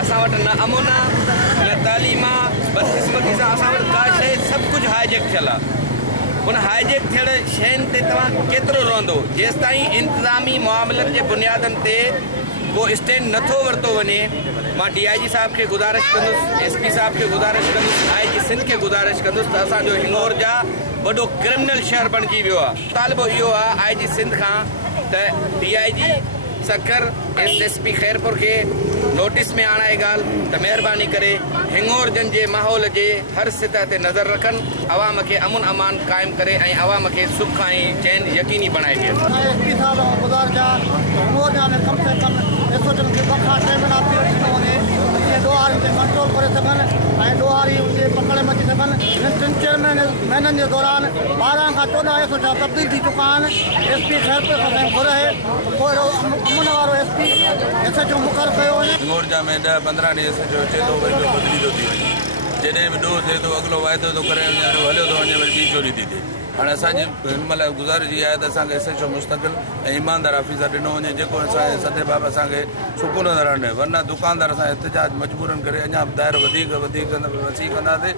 असां वटि न अमुन आहे न तालीम आहे, बदकिस्मती सां असां वटि का शइ सभु कुझु हाईजेक थियल आहे। उन हाईजेक थियल शयुनि ते तव्हां केतिरो रहंदो जेसि ताईं इंतिज़ामी मामलनि जे बुनियादनि ते को स्टैंड नथो वरितो वञे। मां DIG साहब खे गुज़ारिश कंदुसि, SP साहब खे गुज़ारिश कंदुसि, IG सिंध खे गुज़ारिश कंदुसि त असांजो हिंगोर जा वॾो क्रिमिनल शहर बणिजी वियो आहे। तालिबो इहो आहे IG सिंध खां त DIG सकर SP खैरपुर के नोटिस में आना गाल तो मेहरबानी करे हिंगोर जन जे माहौल जे हर सतह ते नज़र रखन, अवाम के अमुन अमान कायम करे ऐं अवाम के सुख ऐं चैन यकीनी बनाए दिए। SP साहब गुज़ारिश हिंगोर जा में कम से कम एसोचन के बखा 6 महीना पीरियड डोहारी ते कंट्रोल करे सकन ऐं डोहारी उनके पकड़ में अची सकन। इन 3-4 महीननि जे दौरान 12 खां 14 एसोचा तब्दील थी चुका आहिनि। SP खैरपुर खां घुर है कोई अमुन वारो SP एसोचो मुक़ररु कयो वञे। हिंगोर जा में 10-15 ॾींहं एसोचो अचे थो वरी बदिली थो थी वञे, जॾहिं बि ॾोह थिए थो अॻिलो वाइदो थो करे हलियो थो वञे वरी ॿी चोरी थी थिए। हाणे असांजी हिन महिल गुज़ारिश इहा आहे त असांखे SHO मुस्तक़िल ऐं ईमानदार ऑफिसर ॾिनो वञे जेको असांजे सदे बाब असांखे सुकून नज़र आणे, वरना दुकानदार असां एहतिजाज मजबूरन करे अञा दाइरो वधीक वसी कंदासीं।